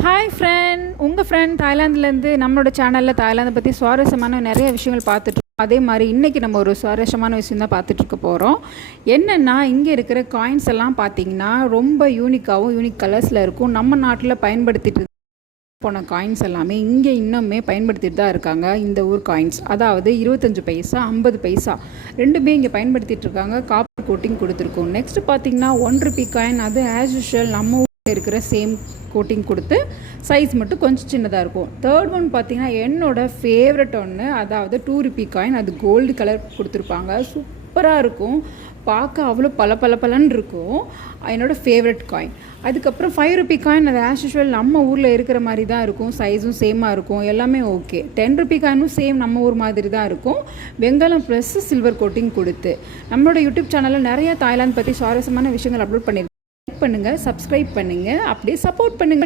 Hi friend, உங்கள் friend தாய்லாந்துலேருந்து நம்மளோட சேனலில் தாய்லாந்தை பற்றி சுவாரஸ்யமான நிறைய விஷயங்கள் பார்த்துட்ருக்கோம். அதே மாதிரி இன்றைக்கி நம்ம ஒரு சுவாரஸ்யமான விஷயம் தான் பார்த்துட்ருக்க போகிறோம். என்னென்னா, இங்கே இருக்கிற காயின்ஸ் எல்லாம் பார்த்திங்கன்னா ரொம்ப யூனிக்காகவும் யூனிக் கலர்ஸில் இருக்கும். நம்ம நாட்டில் பயன்படுத்திட்டு போன காயின்ஸ் எல்லாமே இங்கே இன்னுமே பயன்படுத்திட்டு தான் இருக்காங்க. இந்த ஊர் காயின்ஸ், அதாவது 25 பைசா 50 பைசா ரெண்டுமே இங்கே பயன்படுத்திகிட்டு இருக்காங்க. காப்பர் கோட்டிங் கொடுத்துருக்கோம். நெக்ஸ்ட்டு பார்த்திங்கன்னா 1 ரூபி காயின், அது ஆஸ் யூஷுவல் நம்ம ஊரில் இருக்கிற சேம் கோட்டிங் கொடுத்து சைஸ் மட்டும் கொஞ்சம் சின்னதாக இருக்கும். தேர்ட் ஒன் பார்த்திங்கன்னா என்னோடய ஃபேவரட் ஒன்று, அதாவது 2 ரூபி காயின், அது கோல்டு கலர் கொடுத்துருப்பாங்க. சூப்பராக இருக்கும், பார்க்க அவ்வளோ பளபளன்னு இருக்கும். என்னோடய ஃபேவரட் காயின். அதுக்கப்புறம் 5 ரூபி காயின், அது ஆஸ் யூஷுவல் நம்ம ஊரில் இருக்கிற மாதிரி தான் இருக்கும். சைஸும் சேமாக இருக்கும், எல்லாமே ஓகே. 10 ரூபி காயினும் சேம் நம்ம ஊர் மாதிரி தான் இருக்கும். வெங்காயம் ப்ளஸ் சில்வர் கோட்டிங் கொடுத்து நம்மளோட யூடியூப் சேனலில் நிறைய தாய்லாந்து பற்றி சுவாரஸ்யமான விஷயங்கள் அப்லோட் பண்ணியிருக்கோம். லைக் பண்ணுங்கள், சப்ஸ்கிரைப் பண்ணுங்கள், அப்படியே சப்போர்ட் பண்ணுங்கள்.